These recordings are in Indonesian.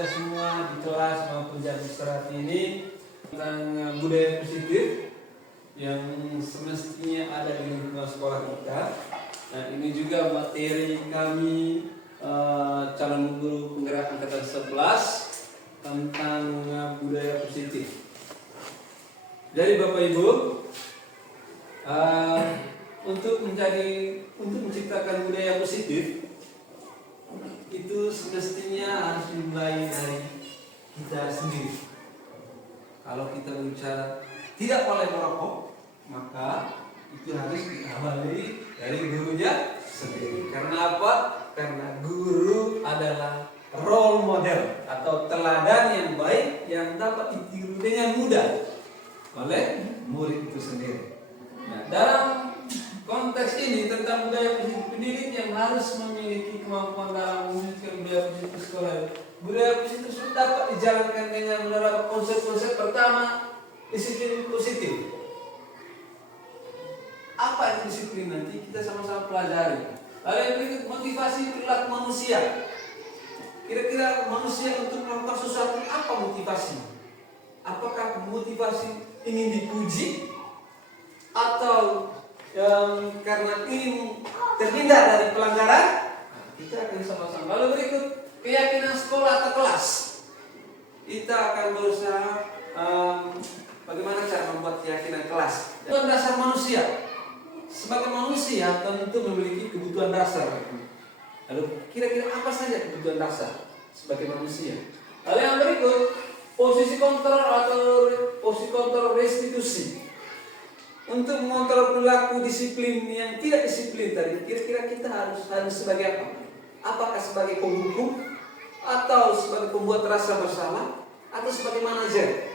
kita semua di kelas maupun jam istirahat ini tentang budaya positif yang semestinya ada di lingkungan sekolah kita. Dan ini juga materi kami calon guru penggerak angkatan 11 tentang budaya positif. Jadi Bapak Ibu, untuk menciptakan budaya positif itu semestinya harus dimulai dari kita sendiri. Kalau kita bicara tidak boleh merokok, maka itu harus diawali dari gurunya sendiri. Karena apa? Karena guru adalah role model atau teladan yang baik yang dapat ditiru dengan mudah oleh murid itu sendiri. Nah, dalam konteks ini tentang budaya positif, pendidik yang harus memiliki kemampuan dalam mewujudkan budaya positif sekolah. Budaya positif dapat dijalankan dengan menerapkan konsep-konsep. Pertama, disiplin positif. Apa itu disiplin? Nanti kita sama-sama pelajari. Lalu yang berikut, motivasi perilaku manusia. Kira-kira manusia untuk melakukan sesuatu apa motivasi? Apakah motivasi ingin dipuji atau karena ingin terhindar dari pelanggaran? Kita akan sama-sama. Lalu berikut, keyakinan sekolah atau kelas. Kita akan berusaha bagaimana cara membuat keyakinan kelas. Itu dasar manusia. Sebagai manusia tentu memiliki kebutuhan dasar. Lalu kira-kira apa saja kebutuhan dasar sebagai manusia? Lalu yang berikut, posisi kontrol atau posisi kontrol restitusi. Untuk mengontrol perilaku disiplin yang tidak disiplin tadi, kira-kira kita harus sebagai apa? Apakah sebagai penghukum atau sebagai pembuat rasa bersalah atau sebagai manajer?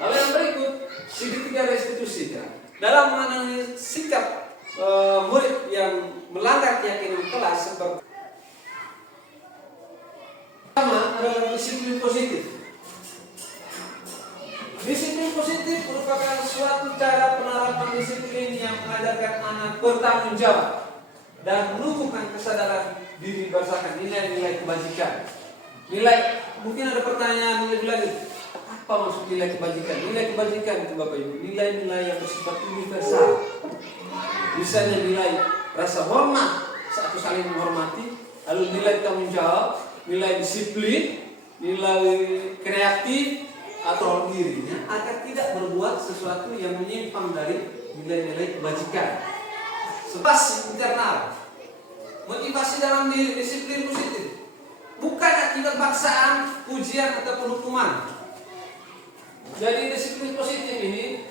Lalu yang berikut, segitiga restitusi. Dalam menangani sikap murid yang melanggar keyakinan kelas seperti pertama adalah disiplin positif. Disiplin positif merupakan suatu cara penerapan disiplin yang mengajarkan anak bertanggung jawab dan menumbuhkan kesadaran diri berdasarkan nilai-nilai kebajikan. Nilai, mungkin ada pertanyaan lebih lanjut. Apa maksud nilai kebajikan? Nilai kebajikan itu Bapak Ibu, nilai-nilai yang bersifat universal. Misalnya nilai rasa hormat, satu saling menghormati, lalu nilai tanggung jawab, nilai disiplin, nilai kreatif atau dirinya agar tidak berbuat sesuatu yang menyimpang dari nilai-nilai kebajikan. Motivasi internal, motivasi dalam diri, disiplin positif, bukan akibat paksaan, ujian ataupun hukuman. Jadi disiplin positif ini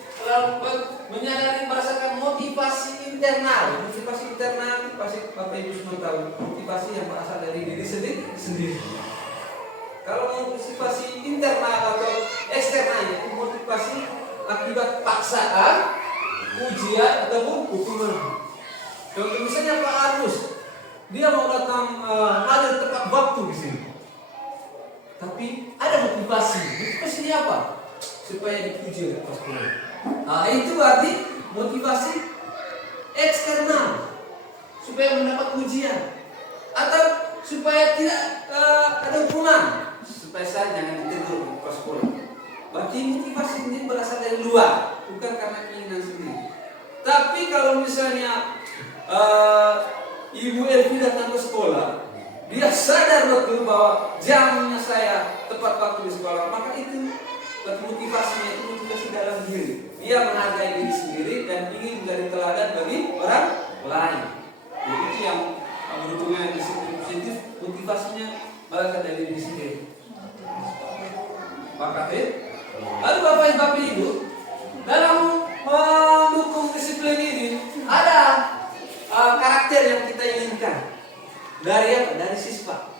menyadari berdasarkan motivasi internal. Motivasi internal pasti Bapak Ibu semua tahu, motivasi yang berasal dari diri sendiri. Kalau motivasi internal atau eksternal itu motivasi akibat paksaan, ujian ataupun hukuman. Contoh misalnya Pak Agus, dia mau datang hadir tepat waktu di sini. Tapi ada motivasi. Motivasinya apa? Supaya dipuji oleh pasukan. Nah, itu berarti motivasi eksternal supaya mendapat pujian atau supaya tidak ada hukuman, supaya saya jangan ditegur pas sekolah. Berarti motivasi ini berasal dari luar, bukan karena keinginan sendiri. Tapi kalau misalnya Ibu Elvi datang ke sekolah, dia sadar betul bahwa jamnya saya tepat waktu di sekolah, maka itu motivasinya itu motivasi dalam diri. Dia menghargai diri sendiri dan ingin menjadi teladan bagi orang lain. Jadi itu yang berhubungan dengan disiplin positif, motivasinya berasal dari diri sendiri. Lalu Bapak Ibu, dalam mendukung disiplin ini ada karakter yang kita inginkan dari apa? Dari siswa.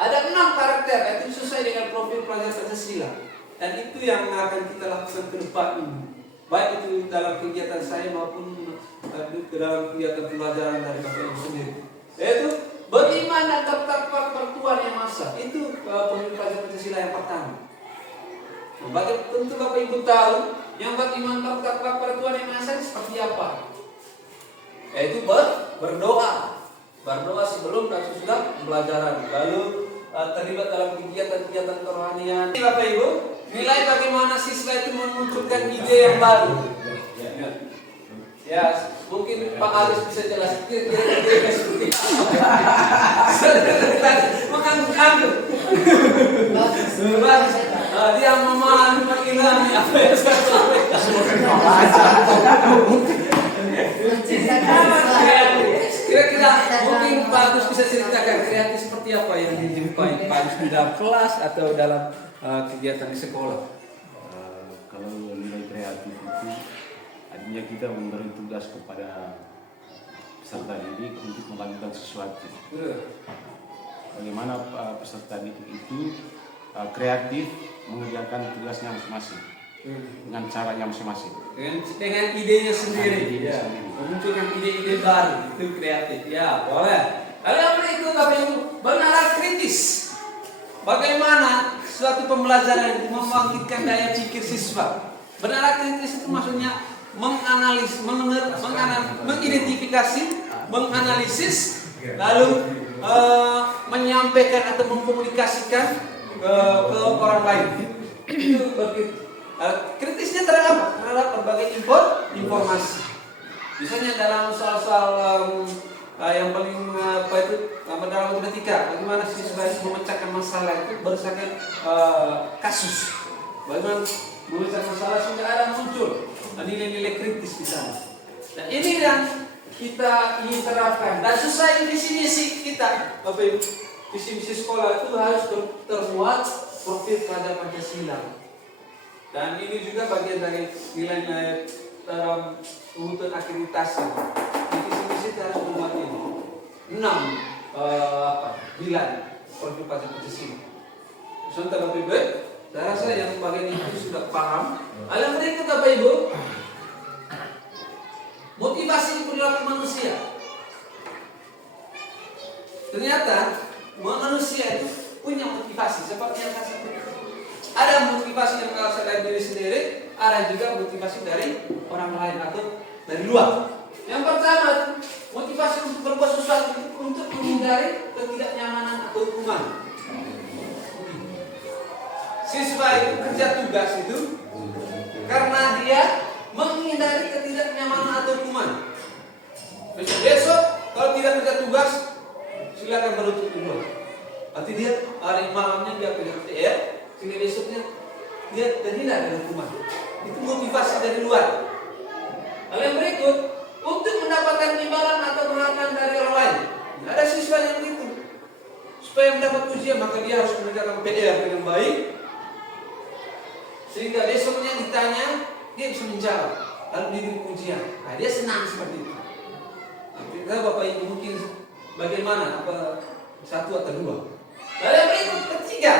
Ada 6 karakter, itu sesuai dengan profil pelajar Pancasila. Dan itu yang akan kita lakukan ke depan ini. Baik itu dalam kegiatan saya maupun dalam kegiatan pembelajaran dari Bapak Ibu sendiri. Yaitu beriman dan taat pada Tuhan Yang Maha Esa. Itu profil pelajar Pancasila yang pertama. Tentu Bapak Ibu tahu yang beriman dan taat pada Tuhan Yang Maha Esa seperti apa? Yaitu berdoa sebelum dan sesudah pembelajaran. Lalu terlibat dalam kegiatan-kegiatan kerohanian. Bapak Ibu, nilai bagaimana siswa itu memunculkan ide yang baru. Ya, mungkin Pak Aris bisa jelaskan kira-kira seperti apa. Mengangguk-angguk. Dia memahami mengilhami apa yang saya sampaikan. Kira-kira mungkin Pak Agus bisa ceritakan kreatif seperti apa yang dijumpai Pak Agus di dalam kelas atau dalam kegiatan di sekolah. Kalau nilai kreatif itu artinya kita memberi tugas kepada peserta didik untuk melakukan sesuatu. Bagaimana peserta didik itu kreatif mengerjakan tugasnya masing-masing dengan caranya masing-masing. Dengan idenya sendiri. Ya. Memunculkan ide-ide baru itu kreatif. Ya, boleh. Lalu yang berikut Bapak Ibu, benaran kritis. Bagaimana suatu pembelajaran membangkitkan daya pikir siswa? Benaran kritis itu maksudnya menganalisis, mengidentifikasi, menganalisis, lalu menyampaikan atau mengkomunikasikan ke orang lain. Itu begitu. Kritisnya terhadap berbagai informasi. Misalnya dalam soal-soal yang paling dalam matematika, bagaimana siswa memecahkan masalah itu berdasarkan kasus. Bagaimana memecahkan masalah sehingga ada muncul nilai-nilai kritis di sana. Nah ini yang kita ingin terapkan. Dan sesuai visi-misi kita, Bapak Ibu, visi-misi sekolah itu harus termuat profil pada Pancasila. Dan ini juga bagian dari nilai-nilai dalam urutan akreditasi. Visi-misi harus memuat ini. 6 9 profil pada Pancasila. Contoh Bapak Ibu, saya rasa yang bagian itu sudah paham. Alam berikut Bapak Ibu, motivasi perilaku manusia. Ternyata manusia itu punya motivasi seperti yang saya sampaikan. Ada motivasi yang berasal dari diri sendiri, ada juga motivasi dari orang lain atau dari luar. Yang pertama, motivasi untuk berbuat sesuatu untuk menghindari ketidaknyamanan atau hukuman. Siswa itu kerja tugas itu karena dia menghindari ketidaknyamanan atau hukuman. Besok kalau tidak kerja tugas, silakan menuntut dulu. Berarti dia hari malamnya dia kerja PR, sehingga besoknya dia terhindar dari hukuman. Itu motivasi dari luar. Hal yang berikut, untuk mendapatkan imbalan atau penghargaan dari orang lain. Ada siswa yang begitu. Supaya mendapat ujian maka dia harus mengerjakan PR dengan baik. Sehingga besoknya ditanya, dia bisa menjawab. Lalu diberi ujian. Nah, dia senang seperti itu. Nah, Bapak Ibu mungkin bagaimana? Apa satu atau dua? Lalu yang berikut ketiga.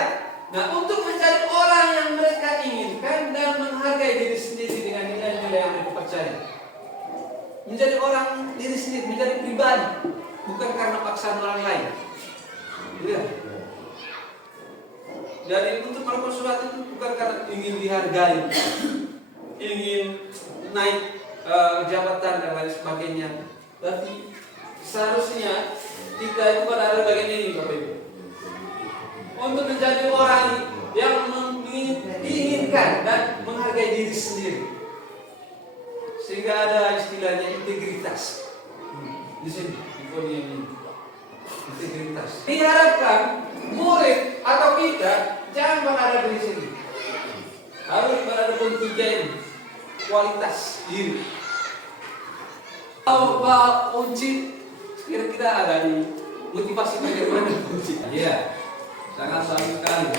Nah, untuk mencari orang yang mereka inginkan dan menghargai diri sendiri dengan nilai-nilai yang mereka percaya. Menjadi orang diri sendiri, menjadi pribadi, bukan karena paksaan orang lain. Ya. Jadi untuk melakukan sesuatu itu bukan karena ingin dihargai, ingin naik jabatan dan lain sebagainya. Tapi seharusnya kita itu pada ada bagian ini, Bapak Ibu. Untuk menjadi orang yang menginginkan dan menghargai diri sendiri, sehingga ada istilahnya integritas di sini di podium ini. Integritas. Diharapkan murid atau kita jangan berada di sini, harus berada di ini kualitas diri. Kalau Pak Unci kira-kira ada di motivasi bagaimana Unci? Iya. Sangat bagus sekali.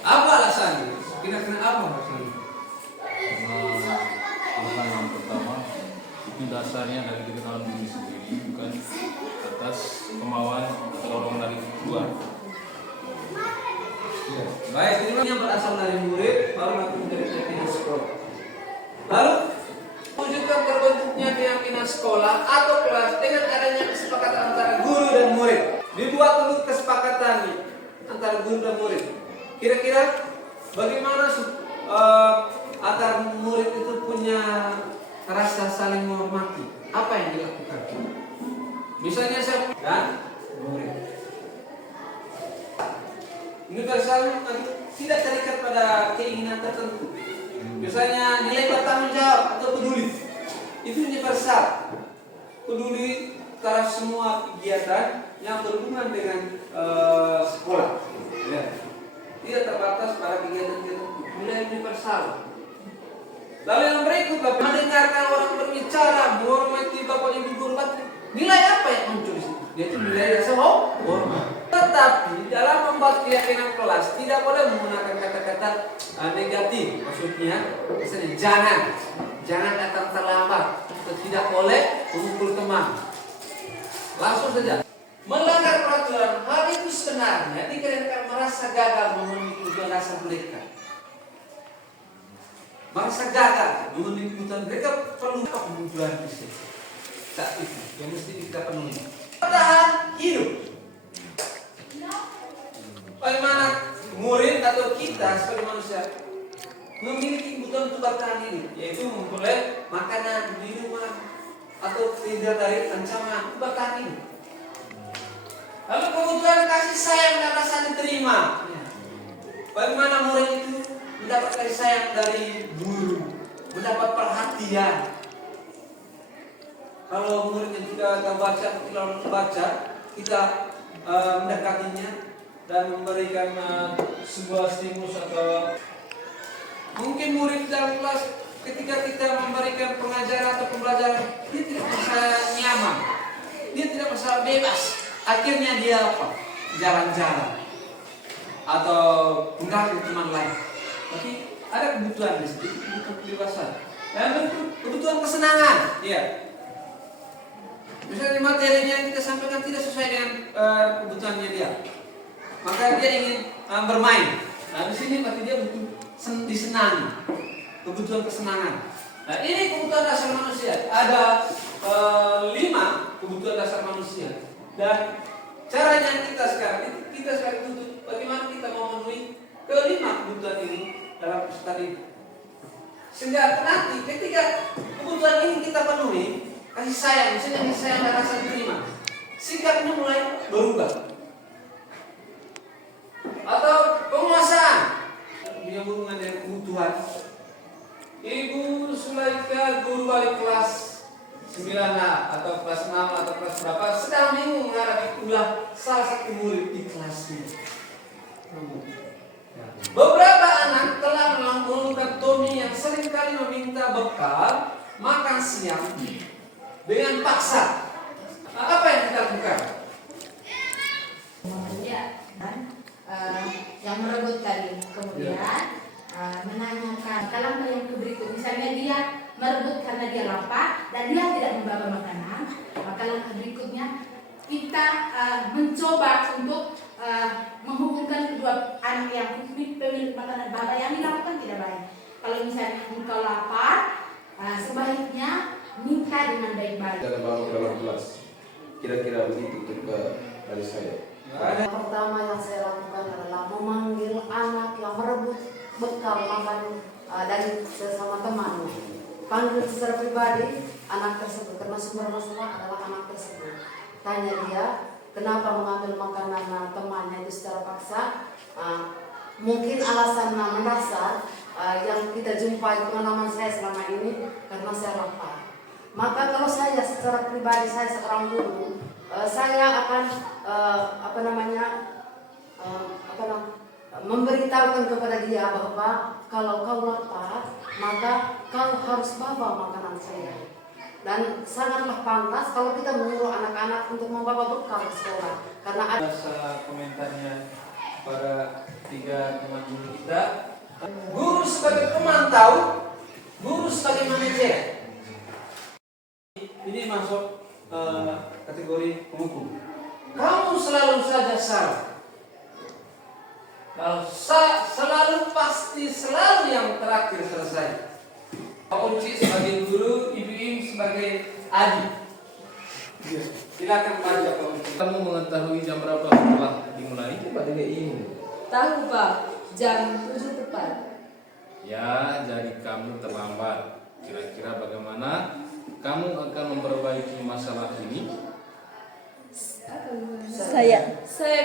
Apa alasannya? Kira-kira apa alasannya? Alasan yang pertama itu dasarnya dari diri dalam diri sendiri, bukan atas kemauan atau dorongan dari luar. Ya. Baik, ini yang berasal dari murid, baru nanti menjadi keyakinan sekolah. Lalu wujudkan terbentuknya keyakinan sekolah atau kelas dengan adanya kesepakatan antara guru dan murid. Dibuat dulu kesepakatannya antara guru dan murid. Kira-kira bagaimana agar murid itu punya rasa saling menghormati? Apa yang dilakukan? Misalnya saya dan murid. Universal tidak terikat pada keinginan tertentu. Misalnya nilai bertanggung jawab atau peduli, itu universal. Peduli terhadap semua kegiatan yang berhubungan dengan sekolah. Ya. Tidak terbatas pada kegiatan tertentu. Nilai universal. Lalu yang berikutnya, mendengarkan orang berbicara, menghormati bapak ibu guru. Nilai apa yang muncul di situ? Yaitu nilai rasa hormat. Tetapi dalam membuat keyakinan kelas tidak boleh menggunakan kata-kata negatif. Maksudnya, misalnya jangan datang terlambat. Tidak boleh memukul teman. Langsung saja. Melanggar peraturan, hal itu sebenarnya dikarenakan merasa gagal memenuhi tujuan dasar mereka. Merasa gagal memenuhi kebutuhan mereka, perlu kebutuhan fisik saat itu yang mesti kita penuhi. Bertahan hidup. Bagaimana murid atau kita sebagai manusia memiliki kebutuhan untuk bertahan hidup, yaitu memperoleh makanan, minuman, atau tidak dari ancaman bertahan hidup. Lalu kebutuhan kasih sayang dan rasa diterima. Bagaimana murid itu mendapat kasih sayang dari guru, mendapat perhatian. Kalau murid yang tidak baca, tidak membaca, kita mendekatinya dan memberikan sebuah stimulus atau mungkin murid dalam kelas ketika kita memberikan pengajaran atau pembelajaran, dia tidak merasa nyaman, dia tidak merasa bebas. Akhirnya dia apa? Jalan-jalan atau mengganggu teman lain. Tapi ada kebutuhan di situ, kebutuhan kebebasan. Dan kebutuhan kesenangan, ya. Misalnya materinya yang kita sampaikan tidak sesuai dengan kebutuhannya dia, maka dia ingin bermain. Nah di sini berarti dia butuh disenangi, kebutuhan kesenangan. Nah ini kebutuhan dasar manusia. Ada 5 kebutuhan dasar manusia. Dan caranya kita sekarang tuntut bagaimana kita mau memenuhi kelima kebutuhan ini dalam studi. Sehingga nanti ketika kebutuhan ini kita penuhi, kasih sayang, misalnya kasih sayang dan rasa diterima, sikapnya mulai berubah. Atau penguasaan yang berhubungan dengan kebutuhan. Ibu Sulaika guru balik kelas 9A atau kelas 6 atau kelas berapa sedang bingung menghadapi ulah salah satu murid di kelasnya. Beberapa anak telah melakukan Tommy yang seringkali meminta bekal makan siang dengan paksa. Nah, apa yang kita lakukan? Yang merebut tadi, kemudian menanyakan kalau yang berikut, misalnya dia merebut karena dia lapar dan dia tidak membawa makanan, maka langkah berikutnya kita mencoba untuk menghubungkan kedua anak yang pemilik makanan. Bahwa yang dilakukan tidak baik. Kalau misalnya engkau lapar, sebaiknya minta dengan baik-baik. Dalam kelas, kira-kira begitu dari saya. Yang pertama yang saya lakukan adalah memanggil anak yang merebut bekal makan dari sesama teman. Panggil secara pribadi anak tersebut, karena sumber masalah adalah anak tersebut. Tanya dia kenapa mengambil makanan temannya itu secara paksa. Mungkin alasan mendasar yang kita jumpai pengalaman saya selama ini karena saya lapar. Maka kalau saya secara pribadi, saya seorang guru, saya akan memberitahukan kepada dia bahwa kalau kau lapar, maka kau harus bawa makanan saya. Dan sangatlah pantas kalau kita menyuruh anak-anak untuk membawa bekal ke sekolah. Karena ada komentarnya para 3 teman guru kita. Guru sebagai pemantau, guru sebagai manajer. Ini masuk kategori penghukum. Kamu selalu saja salah. Kalau selalu pasti selalu yang terakhir selesai. Pak Unci sebagai guru, Ibu Im sebagai adik. Silakan baca Pak Unci. Kamu mengetahui jam berapa setelah dimulai? Tahu Pak, jam 7 tepat. Ya, jadi kamu terlambat. Kira-kira bagaimana kamu akan memperbaiki masalah ini? Saya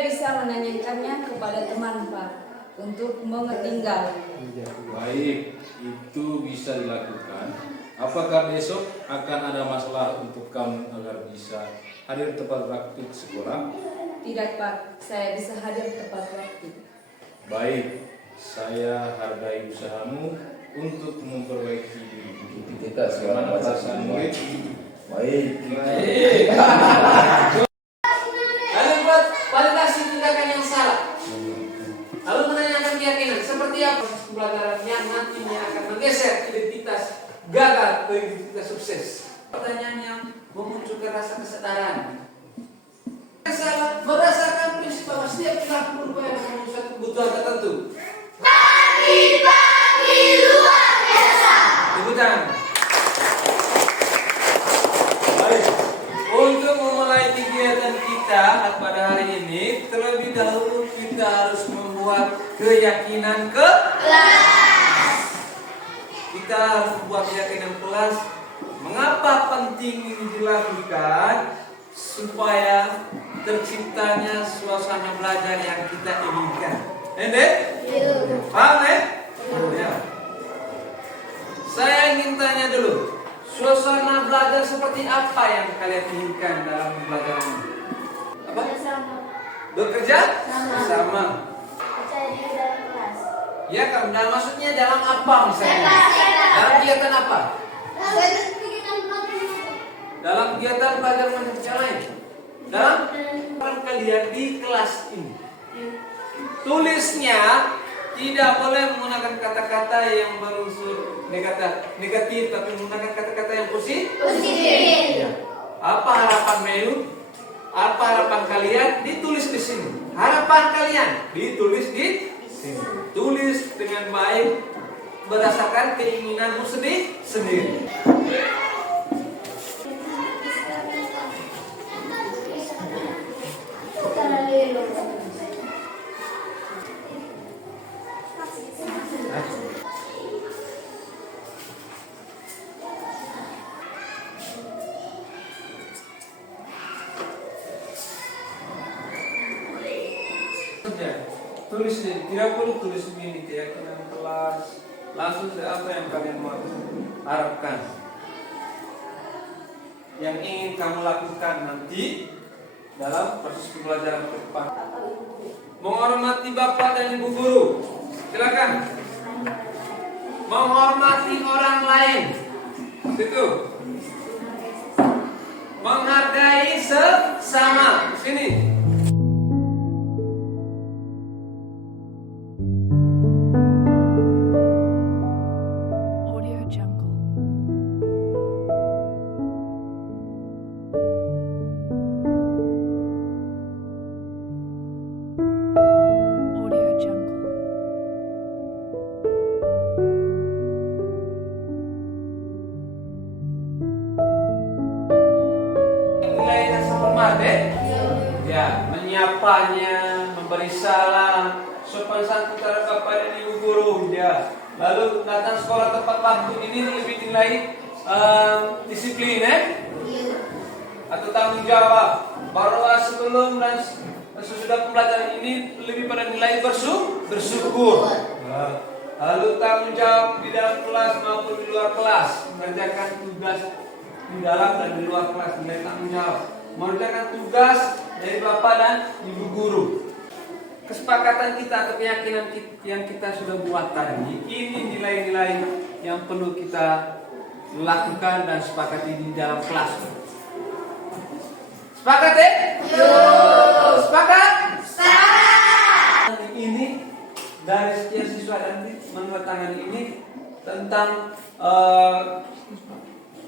bisa menanyakannya kepada teman Pak untuk mengetinggal. Baik, itu bisa dilakukan. Apakah besok akan ada masalah untuk kamu agar bisa hadir tepat waktu ke sekolah? Tidak Pak, saya bisa hadir tepat waktu. Baik, saya hargai usahamu untuk memperbaiki diri. Kita sekarang Bagaimana perasaan murid? baik. Lalu buat validasi tindakan yang salah. Lalu menanyakan keyakinan seperti apa pembelajaran yang nantinya akan menggeser identitas gagal ke identitas sukses. Pertanyaan yang memunculkan rasa kesadaran. Salah berdasarkan prinsip bahwa setiap perilaku berupaya memenuhi suatu kebutuhan tertentu. Bagi luar biasa. Tepuk tangan. Baik. Untuk memulai kegiatan kita pada hari ini, terlebih dahulu kita harus membuat keyakinan kelas. Kita harus membuat keyakinan kelas. Mengapa penting ini dilakukan? Supaya terciptanya suasana belajar yang kita inginkan. Ende? Paham ya? Saya ingin tanya dulu, suasana belajar seperti apa yang kalian inginkan dalam pembelajaran ini? Apa? Bekerja? Sama. Percaya diri dalam kelas. Ya kan, nah, maksudnya dalam apa misalnya? Dalam kegiatan apa? Dalam kegiatan belajar macam lain. Dalam kalian di kelas ini. Tulisnya tidak boleh menggunakan kata-kata yang berunsur negatif, tapi menggunakan kata-kata yang positif. Ya. Apa harapan Melu? Apa harapan kalian? Ditulis di sini. Harapan kalian ditulis di sini. Tulis dengan baik berdasarkan keinginanmu sendiri. Tulis ini, tidak perlu tulis ini keyakinan kelas. Langsung apa yang kalian mau harapkan, yang ingin kamu lakukan nanti dalam proses pembelajaran ke depan. Menghormati bapak dan ibu guru, silakan. Menghormati orang lain, itu. Menghargai sesama, sini. Ya, menyapanya, memberi salam, sopan santun terhadap bapak dan ibu guru, ya. Lalu datang sekolah tepat waktu ini lebih dinilai disiplin, atau tanggung jawab. Bahwa sebelum dan sesudah pembelajaran ini lebih pada nilai bersyukur. Lalu tanggung jawab di dalam kelas maupun di luar kelas, mengerjakan tugas di dalam dan di luar kelas, nilai tanggung jawab. Mengerjakan tugas dari bapak dan ibu guru. Kesepakatan kita atau keyakinan yang kita sudah buat tadi, ini nilai-nilai yang perlu kita lakukan dan sepakati di dalam kelas. Sepakat ya? Sepakat? Sepakat. Ini dari sekian siswa nanti menandatangani ini tentang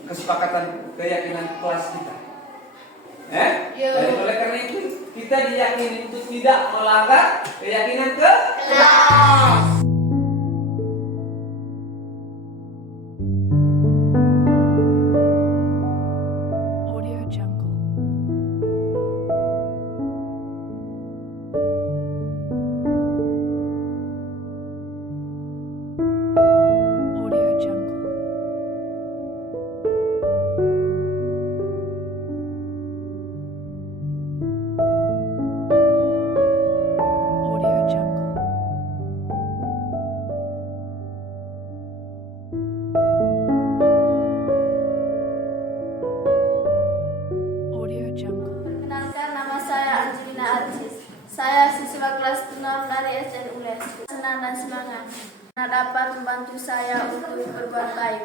kesepakatan keyakinan kelas kita. Jadi oleh karena itu kita diyakini untuk tidak melanggar keyakinan kelas. dan semangat. Dapat membantu saya untuk berbuat baik.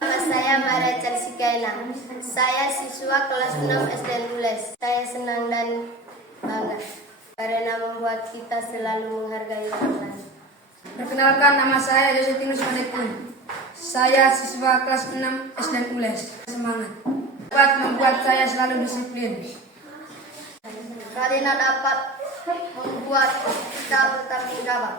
Nama saya Maria Chelsea Kaila. Saya siswa kelas 6 SD Lules. Saya senang dan bangga karena membuat kita selalu menghargai orang lain. Perkenalkan, nama saya Josephine Manekun. Saya siswa kelas 6 SD Ules. Semangat dapat membuat saya selalu disiplin. Karena dapat membuat kita bertanggung jawab.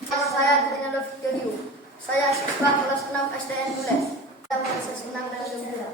Nama saya Daniel Victorio. Saya siswa kelas 6 SDN Lules. Saya merasa senang dan gembira